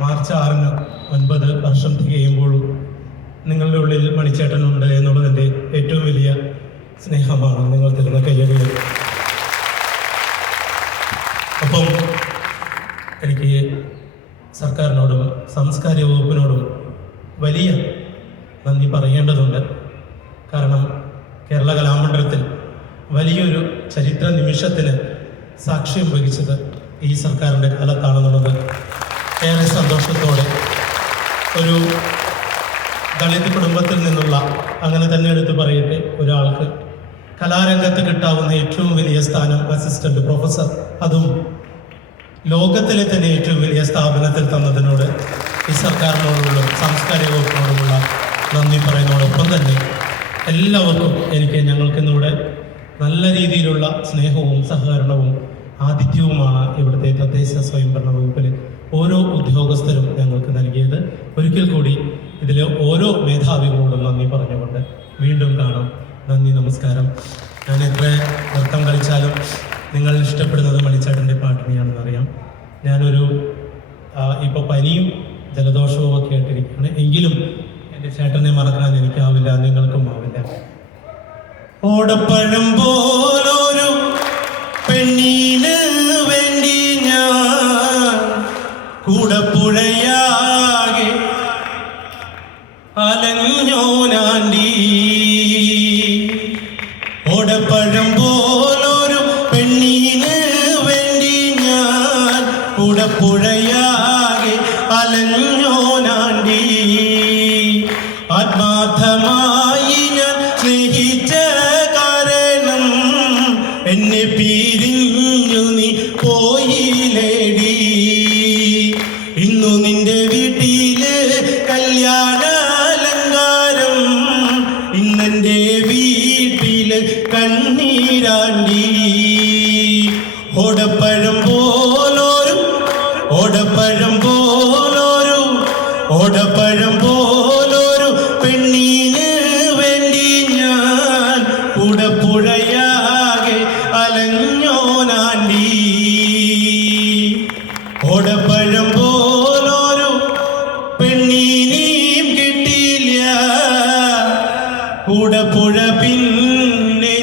March ആറിന് ഒൻപത് വർഷം തികയുമ്പോഴും നിങ്ങളുടെ ഉള്ളിൽ മണിച്ചേട്ടനുണ്ട് എന്നുള്ളതിന്റെ ഏറ്റവും വലിയ സ്നേഹമാണ് നിങ്ങൾ തരുന്ന കയ്യടികൾ. അപ്പം എനിക്ക് സർക്കാരിനോടും സാംസ്കാരിക വകുപ്പിനോടും വലിയ നന്ദി പറയേണ്ടതുണ്ട്. കാരണം കേരള കലാമണ്ഡലത്തിൽ വലിയൊരു ചരിത്ര നിമിഷത്തിന് സാക്ഷ്യം വഹിച്ചത് ഈ സർക്കാരിന്റെ കാലത്താണെന്നുള്ളത് ഏറെ സന്തോഷത്തോടെ ഒരു ദളിത് കുടുംബത്തിൽ നിന്നുള്ള അങ്ങനെ തന്നെ എടുത്തു പറയട്ടെ ഒരാൾക്ക് കലാരംഗത്ത് കിട്ടാവുന്ന ഏറ്റവും വലിയ സ്ഥാനം അസിസ്റ്റന്റ് പ്രൊഫസർ അതും ലോകത്തിലെ തന്നെ ഏറ്റവും വലിയ സ്ഥാപനത്തിൽ തന്നതിനോട് ഈ സർക്കാരിനോടുള്ള സാംസ്കാരിക വകുപ്പിനോടുമുള്ള നന്ദി പറയുന്നതോടൊപ്പം തന്നെ എല്ലാവർക്കും എനിക്ക് ഞങ്ങൾക്കിന്നിവിടെ നല്ല രീതിയിലുള്ള സ്നേഹവും സഹകരണവും ആതിഥ്യവുമാണ് ഇവിടുത്തെ തദ്ദേശ സ്വയംഭരണ വകുപ്പിലെ ഓരോ ഉദ്യോഗസ്ഥരും ഞങ്ങൾക്ക് നൽകിയത്. ഒരിക്കൽ കൂടി ഇതിലെ ഓരോ മേധാവികളോടും നന്ദി പറഞ്ഞുകൊണ്ട് വീണ്ടും കാണാം. നന്ദി നമസ്കാരം. ഞാൻ എത്ര നൃത്തം കളിച്ചാലും നിങ്ങൾ ഇഷ്ടപ്പെടുന്നത് മണിച്ചേട്ടന്റെ പാട്ടിനെയാണെന്ന് അറിയാം ഞാനൊരു ഇപ്പോൾ പനിയും ജലദോഷവും ഒക്കെ ആയിട്ടിരിക്കുകയാണ്. എങ്കിലും എന്റെ ചേട്ടനെ മറക്കാൻ എനിക്കാവില്ല നിങ്ങൾക്കും ആവില്ല. ഓടപ്പഴം പോലൊരു കൂടപ്പുഴയാകെ അലഞ്ഞോനാണ്ടി. ഓടപ്പഴം പോലൊരു പെണ്ണീന് വേണ്ടി ഞാൻ കൂടപ്പുഴയാകെ അലഞ്ഞോനാണ്ടി. ആത്മാർത്ഥമായി ഞാൻ സ്നേഹിച്ച കാരണം എന്നെ പിരിഞ്ഞു ഇന്നു നിന്റെ വീട്ടിലെ കല്യാണാലങ്കാരം ഇന്നെന്റെ വീട്ടിലെ കണ്ണീരാണ്ടി. ഓടപ്പഴം പോലോരും ഓടപ്പഴം പോലോരും ഓടപ്പഴം കൂടപ്പുഴ പിന്നെ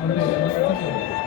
안돼